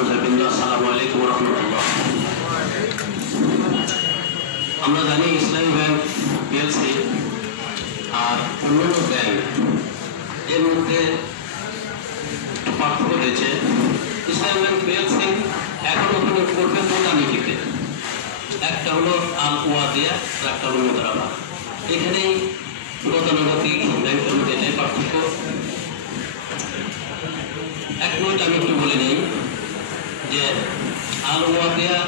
মুজাহিদিন আসসালামু আলাইকুম ওয়া রাহমাতুল্লাহ। আমরা জানি ইসলামী ব্যাংক পিএলসি আর অন্যান্য ব্যাংক এর মধ্যে পার্থক্য রয়েছে। ইসলামী ব্যাংক পিএলসি এখনো কোনো করবে মোটামুটিতে, একটা হলো আল ওয়াদিয়া, একটা হলো মুদারাবা। এখানেই গতানুগতিক ব্যাংকের মধ্যে এটাই পার্থক্য। এক মিনিট আমি একটু বলে নিই যে আল ওয়াদিয়া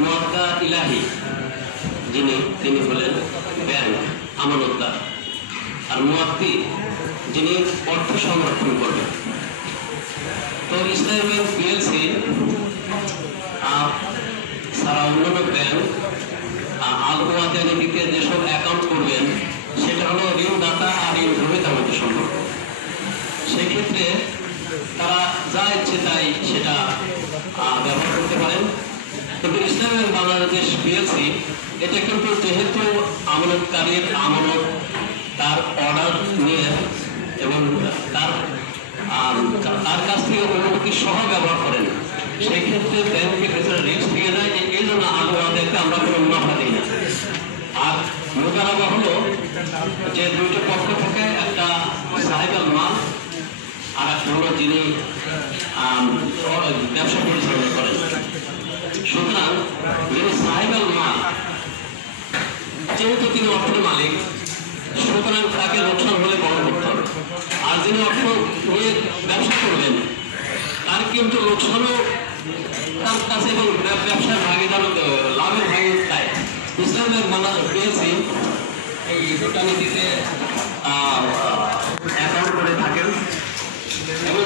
মুআক্কা ইলাহি তিনি হলেন ব্যাংক আমানতদার, আর মুআক্কি যিনি অর্থ সংরক্ষণ করবেন। তো ইসলামী ব্যাংক পিএলসি সারা অন্যান্য ব্যাংক আল ওয়াদিয়া নীতিতে যেসব অ্যাকাউন্ট করবেন সেটা হলো ঋণদাতা আর ঋণ গ্রহীতার মধ্যে সম্পর্ক। সেক্ষেত্রে তারা যা ইচ্ছে তাই সেটা ব্যবহার করতে পারেন। কিন্তু ইসলামী ব্যাংক বাংলাদেশ পিএলসি এটা কিন্তু যেহেতু আমানতকারীর আমানত তার অর্ডার নিয়ে এবং তার কাছ থেকে অনুমতি সহ ব্যবহার করেন, সেই ক্ষেত্রে ব্যাংকের ভেতরে রিস্ক থেকে যায়। এই জন্য আল ওয়াদিয়াতে আমরা কোনো মুনাফা দিই না। আর মুদারাবা হলো যে দুইটা পক্ষ থেকে একটা সাহেবাল মাল আর একটা হলো যিনি ব্যবসা পরিচালনা করেন। সুতরাং যিনি সাহেবাল মাল, যেহেতু তিনি অর্থের মালিক, সুতরাং তাকে লোকসান হলে বহন করতে হবে। আর যিনি অর্থ নিয়ে ব্যবসা করবেন তার কিন্তু লোকসানও তার কাছে এবং ব্যবসার ভাগিদার লাভের ভাগে চায়। ইসলামী ব্যাংক বাংলাদেশ পিএলসি এই দুটা নীতিতে অ্যাকাউন্ট করে থাকেন এবং